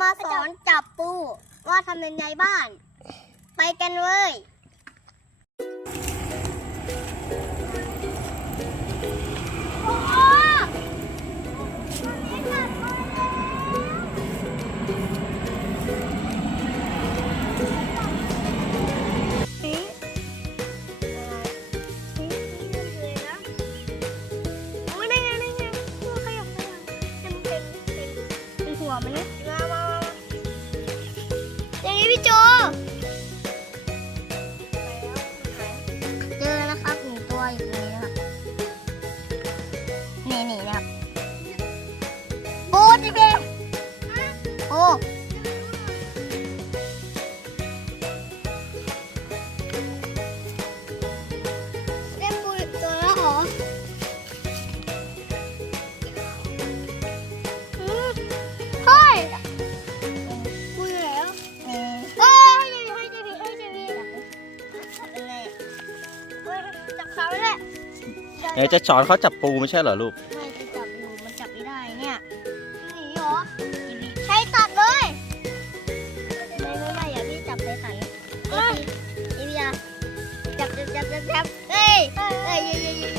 มาสอนจับปูว่าทำยังไงบ้าง ไปกันเลย หัวมัน เขาเลยไหนจะสอนเขาจับปูไม่ใช่เหรอลูก ไม่จะจับอยู่มันจับไม่ได้เนี่ยหนีเหรอใช้ตัดเลยไม่ไม่ไม่อย่าพี่จับใช้ตัดเอ้ยอีเบียจับจับจับจับจับเฮ้ยเฮ้ยเฮ้ยเฮ้ยเฮ้ย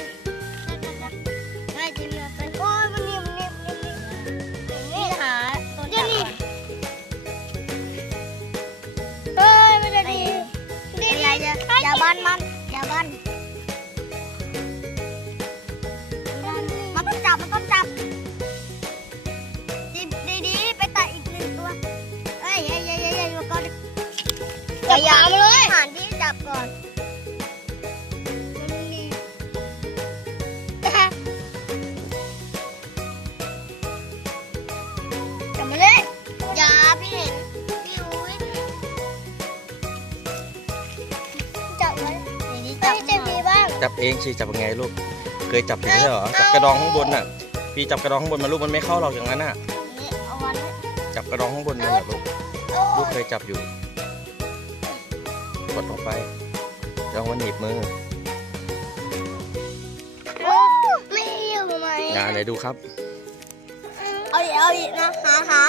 จับจับจับเฮ้ยจีเบียไปโอ้ยมันนิ่มนิ่มนิ่มนิ่มนี่หาตัวจับก่อนเฮ้ยไม่ได้ดีดีอย่าอย่าอย่าบันมัน จับยามเลยหานที่จับก่อนมันมีจับมาเลยอย่าพี่เห็นพี่รู้ไหมจับไว้ดีดีจับจะมีบ้างจับเองสิจับยังไงลูก เคยจับถึงใช่เหรอ จับกระดองข้างบนน่ะ พี่จับกระดองข้างบนมาลูกมันไม่เข้าหรอกอย่างนั้นน่ะนี่เอาวันนี้จับกระดองข้างบนนั่นแหละลูก ลูกเคยจับอยู่ กดลงไปเดี๋ยวมันหนีบมือโอ้ไม่อยู่ไหมอย่าไหนดูครับ เอาอีกเอาอีกนะหาหา